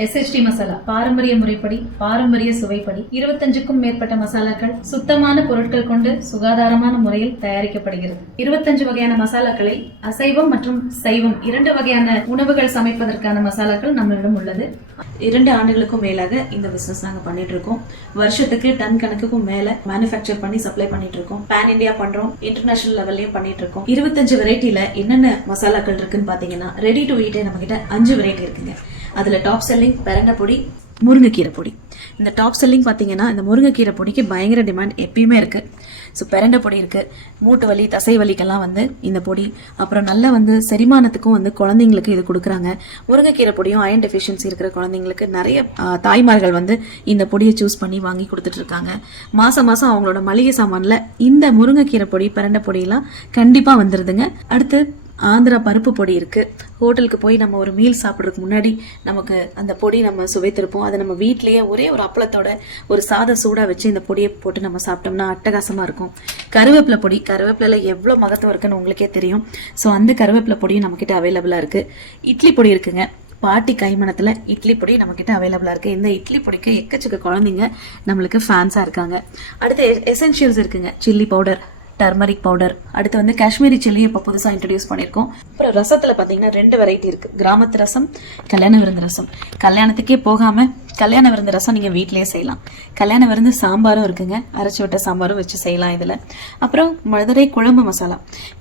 SHT masala பாரம்பரிய முறைப்படி பாரம்பரிய சுவைப்படி 25க்கும் மேற்பட்ட மசாலாக்கள் சுத்தமான பொருட்கள் கொண்டு சுகாதாரமான முறையில் தயாரிக்கப்படுகிறது. 25 வகையான மசாலாக்களை அசைவம் மற்றும் சைவம் 2 வகையான உணவுகள் சமைப்பதற்கான மசாலாக்கள் நம்மளிடம் உள்ளது. 2 ஆண்டுகளுக்கும் மேலாக இந்த பிசினஸ் நாங்க பண்ணிட்டு இருக்கோம். வருஷத்துக்கு டன் கணக்குக்கும் மேல மேனுஃபேக்சர் பண்ணி சப்ளை பண்ணிட்டு இருக்கோம். பேன் இந்தியா பண்றோம், இன்டர்நேஷனல் லெவல்லயும் பண்ணிட்டு இருக்கோம். 25 வெரைட்டில என்னென்ன மசாலாக்கள் இருக்குன்னு பாத்தீங்கன்னா, ரெடி டு ஈட் நம்ம கிட்ட 5 வெரைட்டி இருக்குங்க. அதுல டாப் செல்லிங் பிரண்டை பொடி, முருங்கைக்கீரை பொடி. இந்த டாப் செல்லிங் பாத்தீங்கன்னா இந்த முருங்கைக்கீரை பொடிக்கு பயங்கர டிமாண்ட் எப்பயுமே இருக்கு. ஸோ பிரண்டை பொடி இருக்கு, மூட்டு வலி தசை வலிக்கெல்லாம் இந்த பொடி, அப்புறம் நல்ல செரிமானத்துக்கும் குழந்தைங்களுக்கு இது கொடுக்குறாங்க. முருங்கைக்கீரை பொடியும் அயன் டெஃபிஷியன்சி இருக்கிற குழந்தைங்களுக்கு நிறைய தாய்மார்கள் இந்த பொடியை சூஸ் பண்ணி வாங்கி கொடுத்துட்டு இருக்காங்க. மாசம் மாசம் அவங்களோட மளிகை சாமான்ல இந்த முருங்கைக்கீரை பொடி பிரண்டை பொடியெல்லாம் கண்டிப்பா வந்துருதுங்க. அடுத்து ஆந்திரா பருப்பு பொடி இருக்கு. ஹோட்டலுக்கு போய் நம்ம ஒரு மீல் சாப்பிட்றதுக்கு முன்னாடி நமக்கு அந்த பொடி நம்ம சுவைத்திருப்போம். அதை நம்ம வீட்லயே ஒரே ஒரு அப்பளத்தோட ஒரு சாத சூடா வச்சு இந்த பொடியை போட்டு நம்ம சாப்பிட்டோம்னா அட்டகாசமா இருக்கும். கருவேப்பிலை பொடி, கருவேப்பிலை எவ்வளவு மகத்துவம் இருக்குன்னு உங்களுக்கே தெரியும். ஸோ அந்த கருவேப்பிலை பொடியும் நம்ம கிட்ட அவைலபிளா இருக்கு. இட்லி பொடி இருக்குங்க. பாட்டி கைமணத்துல இட்லி பொடி நம்ம கிட்ட அவைலபிளா இருக்கு. இந்த இட்லி பொடிக்கு எக்கச்சக்க குழந்தைங்க நம்மளுக்கு ஃபேன்ஸா இருக்காங்க. அடுத்து எசென்ஷியல்ஸ் இருக்குங்க. சில்லி பவுடர், டர்மரிக் பவுடர், அடுத்து காஷ்மீரி சில்லி இப்போ புதுசா இன்ட்ரடியூஸ் பண்ணிருக்கோம். அப்புறம் ரசத்துல பாத்தீங்கன்னா 2 வெரைட்டி இருக்கு. கிராமத்து ரசம், கல்யாண விருந்து ரசம். கல்யாணத்துக்கே போகாம கல்யாண விருந்து ரசம் நீங்க வீட்லயே செய்யலாம். கல்யாண விருந்து சாம்பாரும் இருக்குங்க, அரைச்சி விட்ட சாம்பாரும் வச்சு செய்யலாம் இதுல. அப்புறம் மதுரை குழம்பு மசாலா.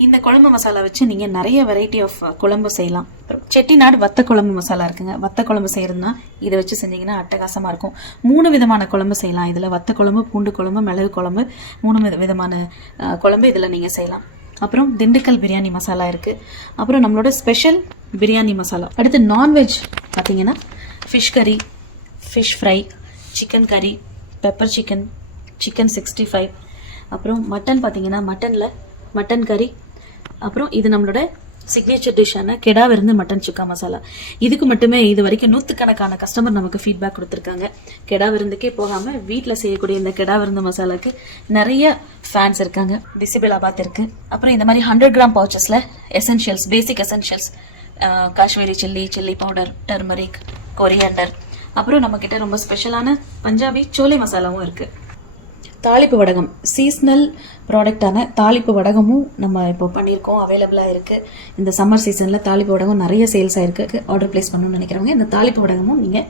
இந்த குழம்பு மசாலா வச்சு நீங்க நிறைய வெரைட்டி ஆஃப் குழம்பு செய்யலாம். செட்டிநாடு வத்த குழம்பு மசாலா இருக்குங்க. வத்த குழம்பு செய்யறதுனா இதை வச்சு செஞ்சீங்கன்னா அட்டகாசமா இருக்கும். 3 விதமான குழம்பு செய்யலாம் இதுல. வத்த குழம்பு, பூண்டு குழம்பு, மிளகு குழம்பு, 3 விதமான குழம்பு இதுல நீங்க செய்யலாம். அப்புறம் திண்டுக்கல் பிரியாணி மசாலா இருக்கு. அப்புறம் நம்மளோட ஸ்பெஷல் பிரியாணி மசாலா. அடுத்து நான்வெஜ் பாத்தீங்கன்னா ஃபிஷ் கறி, ஃபிஷ் ஃப்ரை, சிக்கன் கறி, பெப்பர் சிக்கன், சிக்கன் 65. அப்புறம் மட்டன் பார்த்தீங்கன்னா மட்டனில் மட்டன் கறி. அப்புறம் இது நம்மளோட சிக்னேச்சர் டிஷ்ஷான கெடா விருந்து மட்டன் சுக்கா மசாலா. இதுக்கு மட்டுமே இது வரைக்கும் 100கணக்கான கஸ்டமர் நமக்கு ஃபீட்பேக் கொடுத்துருக்காங்க. கெடா விருந்துக்கே போகாமல் வீட்டில் செய்யக்கூடிய இந்த கெடா விருந்து மசாலாக்கு நிறைய ஃபேன்ஸ் இருக்காங்க. டிசிபிளாபாத் இருக்கு. அப்புறம் இந்த மாதிரி 100 கிராம் பவுச்சஸில் essentials, basic essentials, Kashmiri chilli, chilli powder, turmeric, coriander. அப்புறம் நம்ம கிட்ட ரொம்ப ஸ்பெஷலான பஞ்சாபி சோலை மசாலாவும் இருக்கு. தாளிப்பு வடகம், சீசனல் ப்ராடக்டான தாளிப்பு வடகமும் நம்ம இப்போ பண்ணியிருக்கோம், அவைலபிளா இருக்கு. இந்த சம்மர் சீசன்ல தாளிப்பு வடகம் நிறைய சேல்ஸ் ஆயிருக்கு. ஆர்டர் பிளேஸ் பண்ணணும்னு நினைக்கிறவங்க இந்த தாளிப்பு வடகமும் நீங்க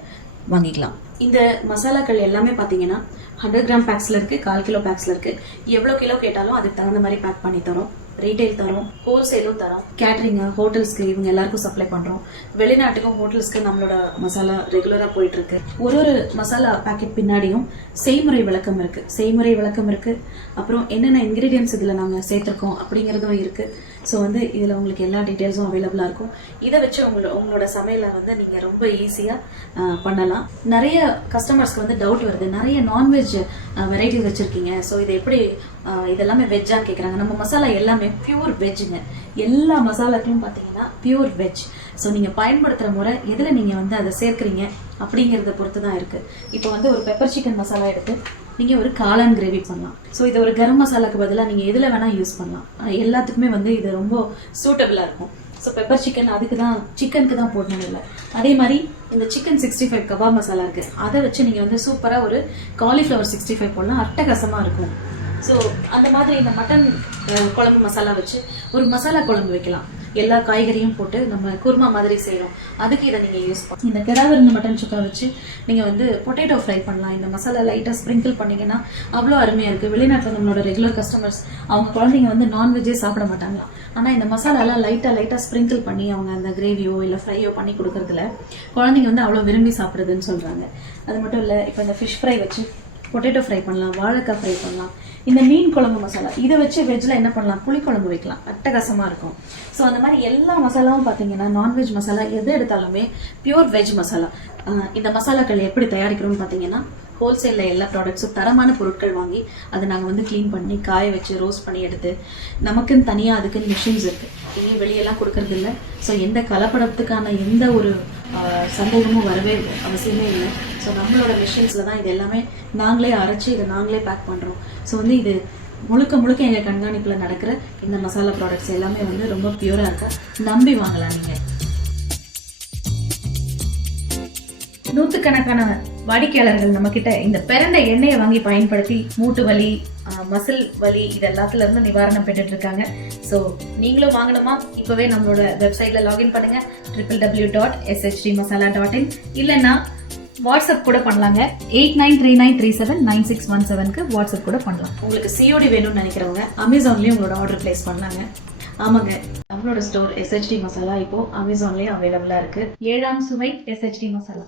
வாங்கிக்கலாம். இந்த மசாலாக்கள் எல்லாமே பாத்தீங்கன்னா 100 கிராம் பேக்ஸ்ல இருக்கு, 1/4 கிலோ பேக்ஸ்ல இருக்கு. எவ்வளவு கிலோ கேட்டாலும் அதுக்கு தகுந்த மாதிரி பேக் பண்ணி தரோம். ரீட்டைல் தரோம், ஹோல்சேலும் தரோம். கேட்டரிங், ஹோட்டல்ஸ்க்கு இவங்க எல்லாருக்கும் சப்ளை பண்றோம். வெளிநாட்டுக்கும் ஹோட்டல்ஸ்க்கு நம்மளோட மசாலா ரெகுலரா போயிட்டு இருக்கு. ஒரு மசாலா பாக்கெட் பின்னாடியும் செய்முறை விளக்கம் இருக்கு. செய்முறை விளக்கம் இருக்கு. அப்புறம் என்னென்ன இன்கிரீடியன்ஸ் இதுல நாங்க சேர்த்திருக்கோம் அப்படிங்கறதும் இருக்கு. ஸோ இதுல உங்களுக்கு எல்லா டீடைல்ஸும் அவைலபிளா இருக்கும். இதை வச்சு உங்களோட சமையலை நீங்க ரொம்ப ஈஸியா பண்ணலாம். நிறைய கஸ்டமர்ஸ்க்கு டவுட் வருது, நிறைய நான்வெஜ் வெரைட்டி வச்சிருக்கீங்க, ஸோ இது எப்படி இதெல்லாமே வெஜ்ஜா கேட்குறாங்க. நம்ம மசாலா எல்லாமே பியூர் வெஜ்ஜுங்க. எல்லா மசாலாக்களும் பார்த்தீங்கன்னா பியூர் வெஜ். ஸோ நீங்கள் பயன்படுத்துகிற முறை எதில் நீங்கள் அதை சேர்க்குறீங்க அப்படிங்கிறத பொறுத்து தான் இருக்குது. இப்போ ஒரு பெப்பர் சிக்கன் மசாலா எடுத்து நீங்கள் ஒரு காளான் கிரேவி பண்ணலாம். ஸோ இது ஒரு கரம் மசாலாக்கு பதிலாக நீங்கள் எதில் வேணால் யூஸ் பண்ணலாம். எல்லாத்துக்குமே இது ரொம்ப சூட்டபிளாக இருக்கும். ஸோ பெப்பர் சிக்கன் அதுக்கு தான், சிக்கனுக்கு தான் போடணும் இல்லை. அதே மாதிரி இந்த சிக்கன் 65 கபாப் மசாலா இருக்கு. அதை வச்சு நீங்கள் சூப்பராக ஒரு காலிஃப்ளவர் 65 போடலாம், அட்டகாசமாக இருக்கும். ஸோ அந்த மாதிரி இந்த மட்டன் குழம்பு மசாலா வச்சு ஒரு மசாலா குழம்பு வைக்கலாம். எல்லா காய்கறியும் போட்டு நம்ம குருமா மாதிரி செய்யறோம், அதுக்கு இதை நீங்க யூஸ் பண்ணலாம். இந்த கெடா விருந்து மட்டன் சுக்கா வச்சு நீங்க பொட்டேட்டோ ஃப்ரை பண்ணலாம். இந்த மசாலா லைட்டா ஸ்ப்ரிங்கிள் பண்ணீங்கன்னா அவ்வளோ அருமையா இருக்கு. வெளிநாட்டுல நம்மளோட ரெகுலர் கஸ்டமர்ஸ் அவங்க குழந்தைங்க நான்வெஜ்ஜே சாப்பிட மாட்டாங்களா, ஆனா இந்த மசாலா எல்லாம் லைட்டா ஸ்ப்ரிங்கிள் பண்ணி அவங்க அந்த கிரேவியோ இல்ல ஃப்ரையோ பண்ணி கொடுக்கறதுல குழந்தைங்க அவ்வளோ விரும்பி சாப்பிடுதுன்னு சொல்றாங்க. அது மட்டும் இல்ல, இப்போ இந்த ஃபிஷ் ஃப்ரை வச்சு பொட்டேட்டோ ஃப்ரை பண்ணலாம், வாழைக்காய் ஃப்ரை பண்ணலாம். இந்த மீன் குழம்பு மசாலா இதை வச்சு வெஜ்ல என்ன பண்ணலாம், புளிக்குழம்பு வைக்கலாம், அட்டகாசமா இருக்கும். ஸோ அந்த மாதிரி எல்லா மசாலாவும் பார்த்தீங்கன்னா நான்வெஜ் மசாலா எது எடுத்தாலுமே பியூர் வெஜ் மசாலா. இந்த மசாலாக்கள் எப்படி தயாரிக்கிறோம்னு பார்த்தீங்கன்னா, ஹோல்சேல்ல எல்லா ப்ராடக்ட்ஸும் தரமான பொருட்கள் வாங்கி அதை நாங்கள் க்ளீன் பண்ணி காய வச்சு ரோஸ்ட் பண்ணி எடுத்து நமக்குன்னு தனியாக அதுக்குன்னு மிஷின்ஸ் இருக்கு. எங்கேயும் வெளியெல்லாம் கொடுக்கறது இல்லை. ஸோ எந்த கலப்படத்துக்கான எந்த ஒரு சந்தேகமும் வரவே அவசியமே இல்லை. ஸோ நம்மளோட மிஷின்ஸ்ல தான் இது எல்லாமே நாங்களே அரைச்சி இதை நாங்களே பேக் பண்றோம். ஸோ இது முழுக்க எங்க கண்காணிப்புல நடக்கிற இந்த மசாலா ப்ராடக்ட்ஸ் எல்லாமே ரொம்ப பியூரா இருக்கும். நம்பி வாங்கலாம் நீங்க. நூத்துக்கணக்கான வாடிக்கையாளர்கள் நம்ம கிட்ட இந்த பிறண்ட எண்ணெயை வாங்கி பயன்படுத்தி மூட்டு வலி, மசில் வலி இது எல்லாத்துல இருந்து நிவாரணம் பெற்றுட்டு இருக்காங்க. ஸோ நீங்களும் வாங்கணுமா? இப்பவே நம்மளோட வெப்சைட்ல லாகின் பண்ணுங்க www.shdmasala.in. இல்லைன்னா வாட்ஸ்அப் கூட பண்ணலாங்க. 8939379617க்கு வாட்ஸ்அப் கூட பண்ணலாம். உங்களுக்கு சிஓடி வேணும்னு நினைக்கிறவங்க அமேசான்லயும் உங்களோட ஆர்டர் பிளேஸ் பண்ணலாங்க. ஆமாங்க, நம்மளோட ஸ்டோர் SHD மசாலா இப்போ அமேசான்லயும் அவைலபிளா இருக்கு. 7ஆம் சுவை SHD மசாலா.